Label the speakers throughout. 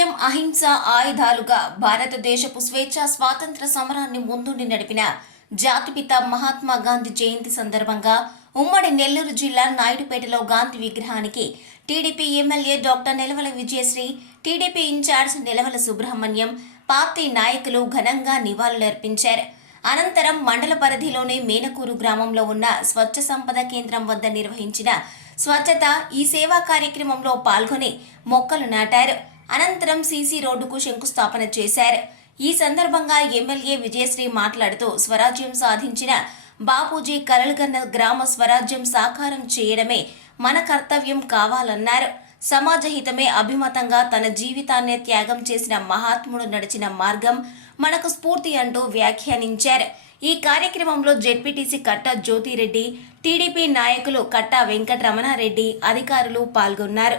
Speaker 1: సత్యం అహింస ఆయుధాలుగా భారతదేశపు స్వేచ్ఛ స్వాతంత్ర సమరాన్ని ముందుండి నడిపిన జాతిపిత మహాత్మా గాంధీ జయంతి సందర్భంగా ఉమ్మడి నెల్లూరు జిల్లా నాయుడుపేటలో గాంధీ విగ్రహానికి TDP MLA doctor Nilavala Vijayasri TDP in charge Nilavala Subrahmanyam party నాయకులు ఘనంగా నివాళులర్పించారు. అనంతరం మండల పరిధిలోని మేనకూరు గ్రామంలో ఉన్న స్వచ్ఛ సంపద కేంద్రం వద్ద నిర్వహించిన స్వచ్ఛత ఈ సేవా కార్యక్రమంలో పాల్గొని మొక్కలు నాటారు. అనంతరం సీసీ రోడ్డుకు శంకుస్థాపన చేశారు. ఈ సందర్భంగా ఎమ్మెల్యే విజయశ్రీ మాట్లాడుతూ స్వరాజ్యం సాధించిన బాపూజీ కలలుగన్న గ్రామ స్వరాజ్యం సాకారం చేయడమే మన కర్తవ్యం కావాలన్నారు. సమాజహితమే అభిమతంగా తన జీవితాన్నే త్యాగం చేసిన మహాత్ముడు నడిచిన మార్గం మనకు స్ఫూర్తి అంటూ వ్యాఖ్యానించారు. ఈ కార్యక్రమంలో జెడ్పీటీసీ కట్ట జ్యోతిరెడ్డి టీడీపీ నాయకులు కట్ట వెంకటరమణారెడ్డి అధికారులు పాల్గొన్నారు.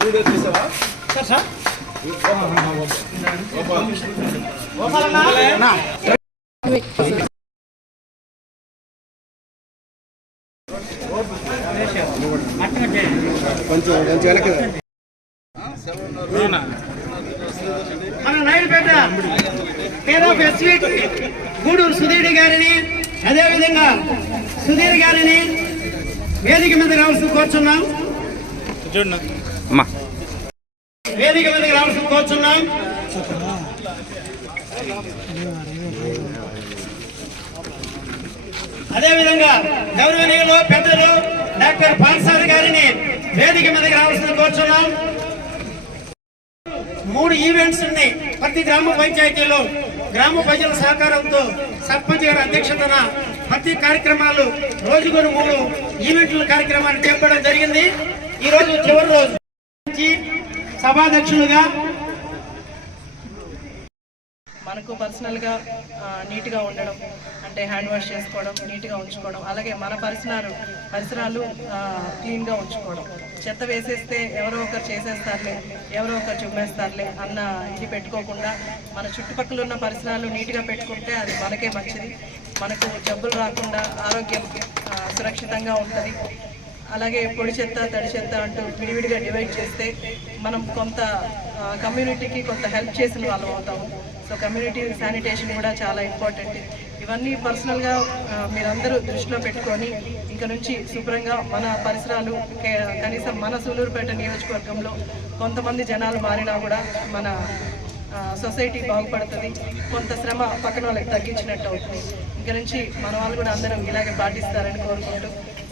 Speaker 2: వీడియో తీసావా సార్ సార్ గోపాలన్నా
Speaker 3: మన నాయుడుపేట పేద ఎస్వీట్ గూడూరు సుధీర్ గారిని అదేవిధంగా సుధీర్ గారిని వేదిక మీద రావాల్సి కోరుచున్నాం వేదిక మీదకి రావాల్సి కోరుచున్నాం అదేవిధంగా గౌరవనీయులు పెద్దలు డాక్టర్ పాన్సార్ గారిని వేదిక మీదకి రావాల్సిన కోరుచున్నాం. మూడు ఈవెంట్స్ ఉన్నాయి. ప్రతి గ్రామ పంచాయతీలో గ్రామ ప్రజల సహకారంతో సర్పంచ్ గారి అధ్యక్షతన ప్రతి కార్యక్రమాలు రోజుకొని మూడు ఈవెంట్ల కార్యక్రమాలు చేపట్టడం జరిగింది. ఈ రోజు చివరి రోజు సభాధ్యక్షులుగా
Speaker 4: మనకు పర్సనల్గా నీట్గా ఉండడం అంటే హ్యాండ్ వాష్ చేసుకోవడం నీట్గా ఉంచుకోవడం అలాగే మన పరిసరాలు పరిసరాలు క్లీన్గా ఉంచుకోవడం. చెత్త వేసేస్తే ఎవరో ఒకరు చేసేస్తారులే ఎవరో ఒకరు చుమ్మేస్తారులే అన్న ఇది పెట్టుకోకుండా మన చుట్టుపక్కల ఉన్న పరిసరాలు నీట్గా పెట్టుకుంటే అది మనకే మంచిది. మనకు జబ్బులు రాకుండా ఆరోగ్యం సురక్షితంగా ఉంటుంది. అలాగే పొడి చెత్త తడి చెత్త అంటూ విడివిడిగా డివైడ్ చేస్తే మనం కొంత కమ్యూనిటీకి కొంత హెల్ప్ చేసిన వాళ్ళం అవుతాము. సో కమ్యూనిటీ శానిటేషన్ కూడా చాలా ఇంపార్టెంట్ ఇవన్నీ పర్సనల్గా మీరందరూ దృష్టిలో పెట్టుకొని ఇంక నుంచి శుభ్రంగా మన పరిసరాలు కనీసం మన సూలూరుపేట నియోజకవర్గంలో కొంతమంది జనాలు మారినా కూడా మన సొసైటీ బాగుపడుతుంది. కొంత శ్రమ పక్కన వాళ్ళకి తగ్గించినట్టు అవుతుంది. ఇక నుంచి మన వాళ్ళు కూడా అందరం ఇలాగే పాటిస్తారని కోరుకుంటూ